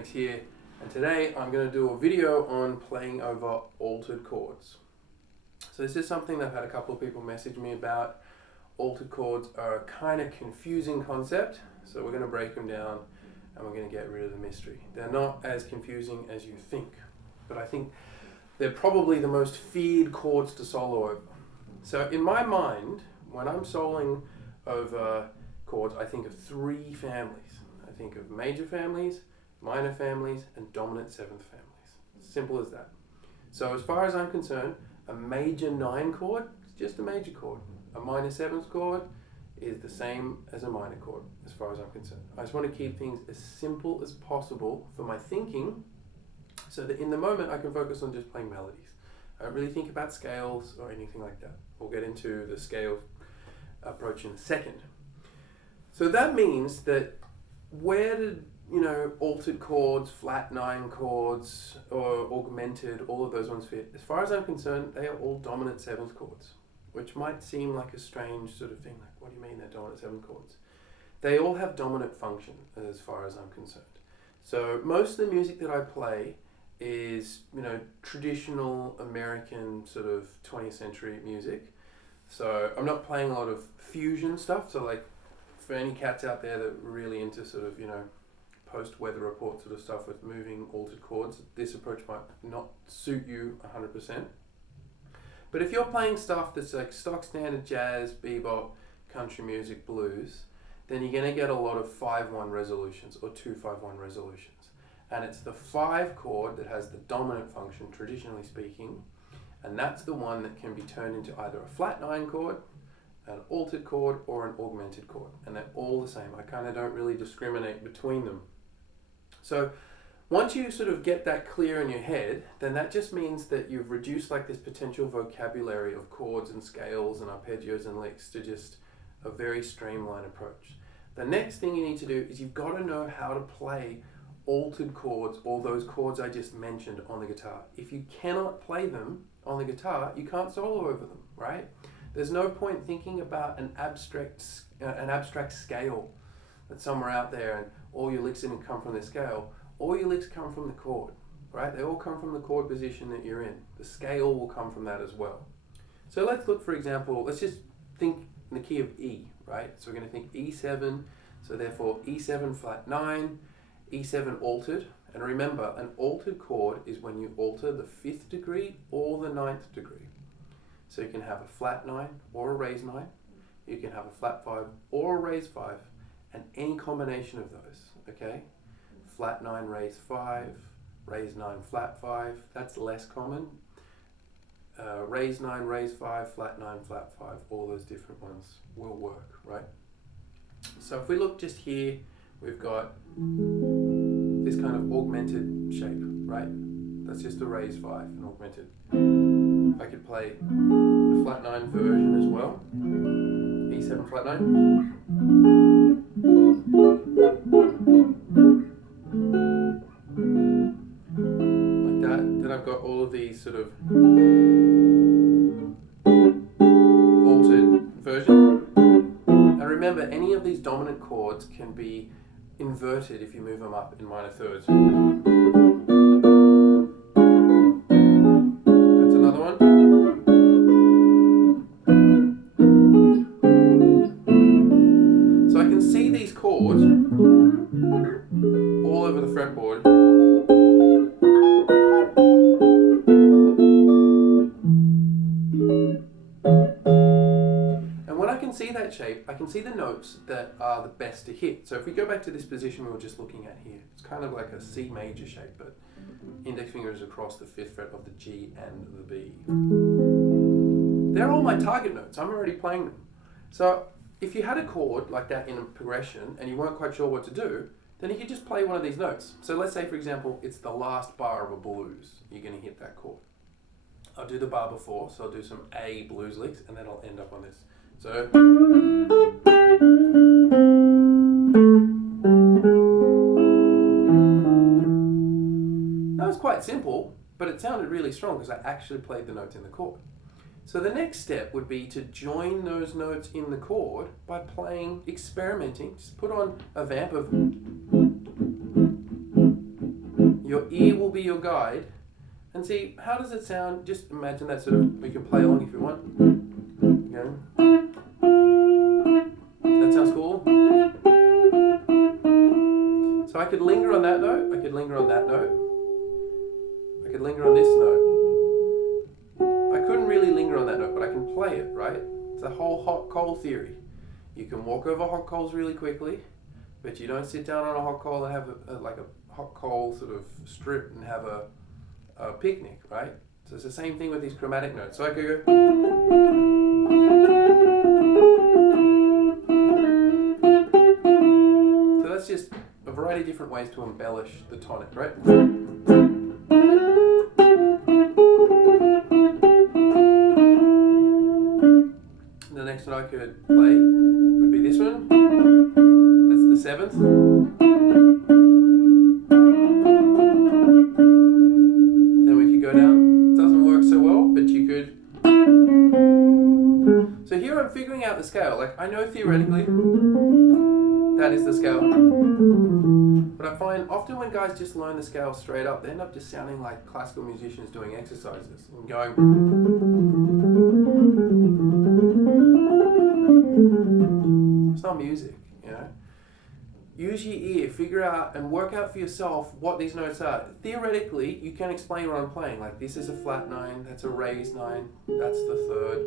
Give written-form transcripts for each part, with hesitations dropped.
Max here, and today I'm going to do a video on playing over altered chords. So this is something that I've had a couple of people message me about. Altered chords are a kind of confusing concept, so we're going to break them down and we're going to get rid of the mystery. They're not as confusing as you think, but I think they're probably the most feared chords to solo over. So in my mind, when I'm soloing over chords, I think of three families. I think of major families, minor families, and dominant seventh families. Simple as that. So as far as I'm concerned, a major 9 chord is just a major chord. A minor 7th chord is the same as a minor chord as far as I'm concerned. I just want to keep things as simple as possible for my thinking so that in the moment I can focus on just playing melodies. I don't really think about scales or anything like that. We'll get into the scale approach in a second. So that means that where did, altered chords, flat 9 chords, or augmented, all of those ones fit? As far as I'm concerned, they are all dominant 7th chords, which might seem like a strange sort of thing, like, what do you mean they're dominant 7th chords? They all have dominant function as far as I'm concerned. So most of the music that I play is, traditional American sort of 20th century music. So I'm not playing a lot of fusion stuff, so like, for any cats out there that are really into sort of, post-weather report sort of stuff with moving altered chords, this approach might not suit you 100%. But if you're playing stuff that's like stock standard jazz, bebop, country music, blues, then you're going to get a lot of 5-1 resolutions or 2-5-1 resolutions. And it's the 5 chord that has the dominant function, traditionally speaking, and that's the one that can be turned into either a flat 9 chord, an altered chord, or an augmented chord, and they're all the same. I kind of don't really discriminate between them. So once you sort of get that clear in your head, then that just means that you've reduced like this potential vocabulary of chords and scales and arpeggios and licks to just a very streamlined approach. The next thing you need to do is you've got to know how to play altered chords, all those chords I just mentioned, on the guitar. If you cannot play them on the guitar, you can't solo over them, right? There's no point thinking about an abstract scale that's somewhere out there and all your licks didn't come from the scale. All your licks come from the chord, right? They all come from the chord position that you're in. The scale will come from that as well. So let's look, for example, let's just think in the key of E, right? So we're going to think E7, so therefore E7 flat 9, E7 altered. And remember, an altered chord is when you alter the 5th degree or the 9th degree. So you can have a flat 9 or a raised 9. You can have a flat 5 or a raised 5, and any combination of those, okay? Flat 9, raised 5, raised 9, flat 5, that's less common. Raised 9, raised 5, flat 9, flat 5, all those different ones will work, right? So if we look just here, we've got this kind of augmented shape, right? That's just a raised 5, an augmented. I could play the flat 9 version as well. E7 flat 9. Like that. Then I've got all of these sort of altered version. And remember, any of these dominant chords can be inverted if you move them up in minor thirds. Chords all over the fretboard. And when I can see that shape, I can see the notes that are the best to hit. So if we go back to this position we were just looking at here, it's kind of like a C major shape, but index finger is across the 5th fret of the G and the B. They're all my target notes. I'm already playing them. So if you had a chord like that in a progression and you weren't quite sure what to do, then you could just play one of these notes. So let's say, for example, it's the last bar of a blues. You're going to hit that chord. I'll do the bar before, so I'll do some A blues licks, and then I'll end up on this. So that was quite simple, but it sounded really strong because I actually played the notes in the chord. So the next step would be to join those notes in the chord by playing, experimenting. Just put on a vamp of Your ear will be your guide. And see, how does it sound? Just imagine that sort of, we can play along if you want. You know? That sounds cool. So I could linger on that note, I could linger on that note, I could linger on this note. I couldn't really linger on that note, but I can play it, right? It's the whole hot coal theory. You can walk over hot coals really quickly, but you don't sit down on a hot coal and have like a hot coal sort of strip and have a picnic, right? So it's the same thing with these chromatic notes. So I could go. So that's just a variety of different ways to embellish the tonic, right? The next one I could play would be this one. That's the 7th. Then we could go down. Doesn't work so well, but you could. So here I'm figuring out the scale. Like, I know theoretically that is the scale. But I find often when guys just learn the scale straight up, they end up just sounding like classical musicians doing exercises and going. It's not music, you know. Use your ear, figure out and work out for yourself what these notes are. Theoretically, you can explain what I'm playing. Like, this is a flat 9, that's a raised 9, that's the 3rd.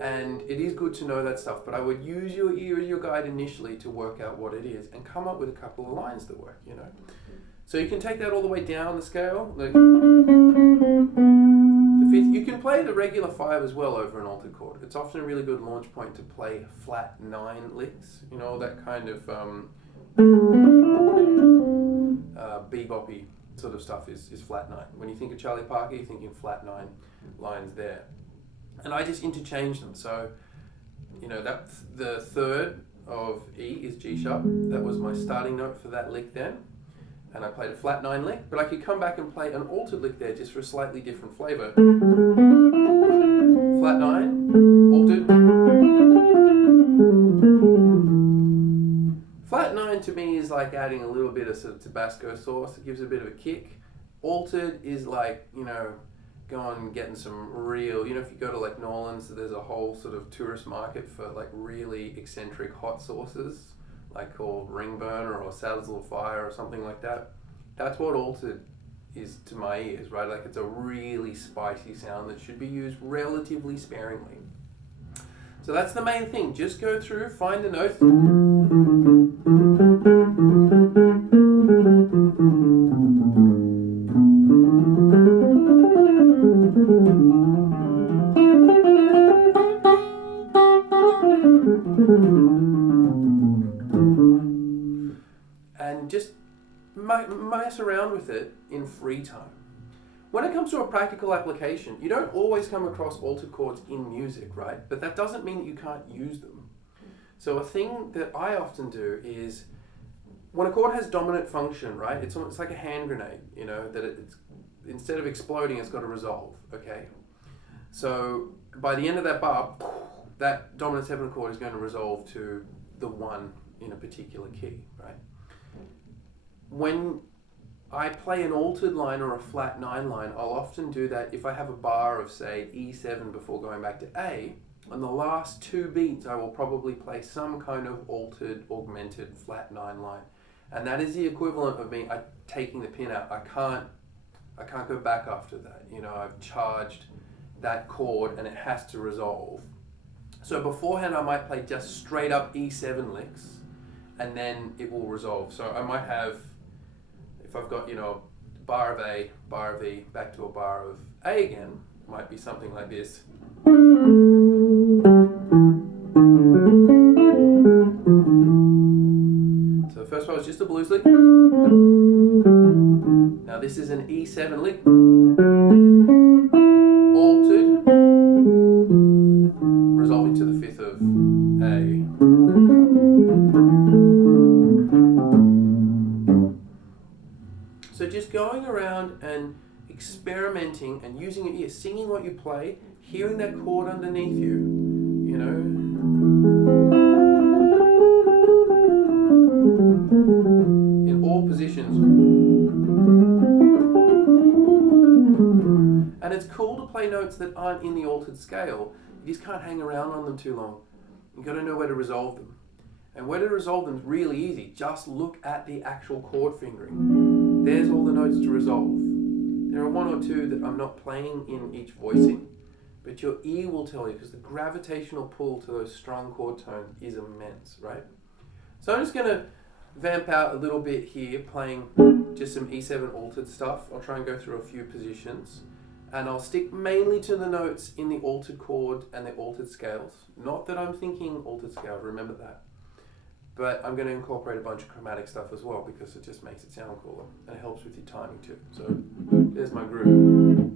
And it is good to know that stuff, but I would use your ear as your guide initially to work out what it is and come up with a couple of lines that work, you know. So you can take that all the way down the scale. Like the 5th, you can play the regular 5 as well over an altered chord. It's often a really good launch point to play flat 9 licks, you know, that kind of beboppy sort of stuff is flat 9. When you think of Charlie Parker, you're thinking flat 9 lines there. And I just interchange them. So, you know, that the 3rd of E is G sharp. That was my starting note for that lick then. And I played a flat 9 lick, but I could come back and play an altered lick there just for a slightly different flavor. Flat 9, altered. Flat 9 to me is like adding a little bit of sort of Tabasco sauce. It gives it a bit of a kick. Altered is like, you know, going and getting some real, you know, if you go to like New Orleans, there's a whole sort of tourist market for like really eccentric hot sauces, like called ring burner or Saddlesville fire or something like that. That's what altered is to my ears, right? Like, it's a really spicy sound that should be used relatively sparingly. So that's the main thing. Just go through, find the notes. And just mess around with it in free time. When it comes to a practical application, you don't always come across altered chords in music, right? But that doesn't mean that you can't use them. So a thing that I often do is, when a chord has dominant function, right? It's like a hand grenade, you know, that it's instead of exploding, it's got to resolve, okay? So by the end of that bar, that dominant 7 chord is going to resolve to the 1 in a particular key, right? When I play an altered line or a flat 9 line, I'll often do that if I have a bar of, say, E7 before going back to A. On the last 2 beats, I will probably play some kind of altered, augmented flat 9 line. And that is the equivalent of me taking the pin out. I can't go back after that. You know, I've charged that chord and it has to resolve. So beforehand, I might play just straight up E7 licks and then it will resolve. So I might have, if I've got, you know, bar of A, bar of E, back to a bar of A again, might be something like this. So the first one was just a blues lick. Now this is an E7 lick. Altered, resolving to the 5th of A. So just going around and experimenting and using your ear, singing what you play, hearing that chord underneath you, you know. In all positions. play notes that aren't in the altered scale, you just can't hang around on them too long. You've got to know where to resolve them. And where to resolve them is really easy. Just look at the actual chord fingering. There's all the notes to resolve. There are one or two that I'm not playing in each voicing, but your ear will tell you, because the gravitational pull to those strung chord tones is immense, right? So I'm just going to vamp out a little bit here, playing just some E7 altered stuff. I'll try and go through a few positions, and I'll stick mainly to the notes in the altered chord and the altered scales. Not that I'm thinking altered scale, remember that. But I'm going to incorporate a bunch of chromatic stuff as well, because it just makes it sound cooler, and it helps with your timing too. So there's my groove.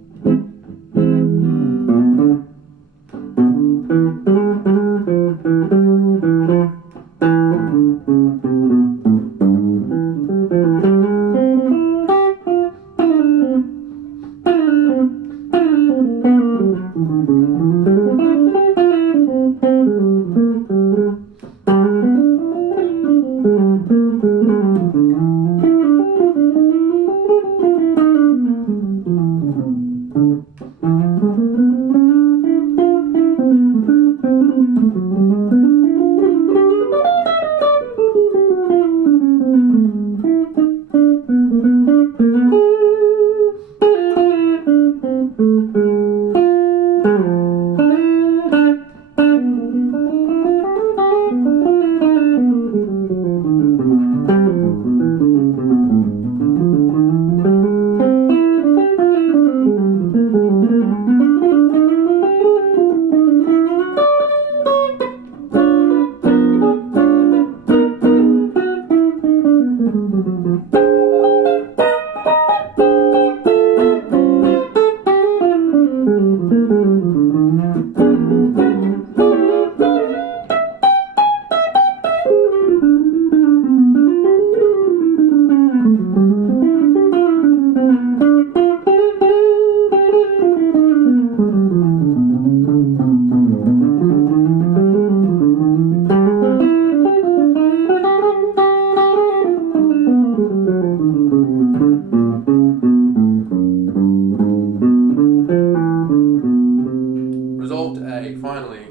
Finally.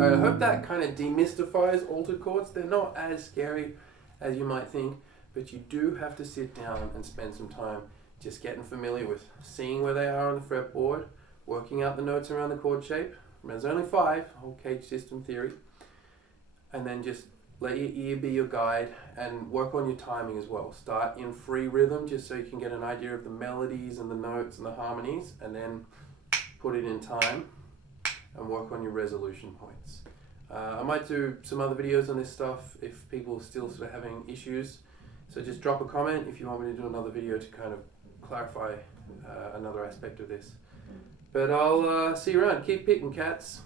I hope that kind of demystifies altered chords. They're not as scary as you might think, but you do have to sit down and spend some time just getting familiar with seeing where they are on the fretboard, working out the notes around the chord shape. There's only 5, whole cage system theory. And then just let your ear be your guide and work on your timing as well. Start in free rhythm just so you can get an idea of the melodies and the notes and the harmonies, and then put it in time and work on your resolution points. I might do some other videos on this stuff if people are still sort of having issues. So just drop a comment if you want me to do another video to kind of clarify another aspect of this. But I'll see you around. Keep picking, cats.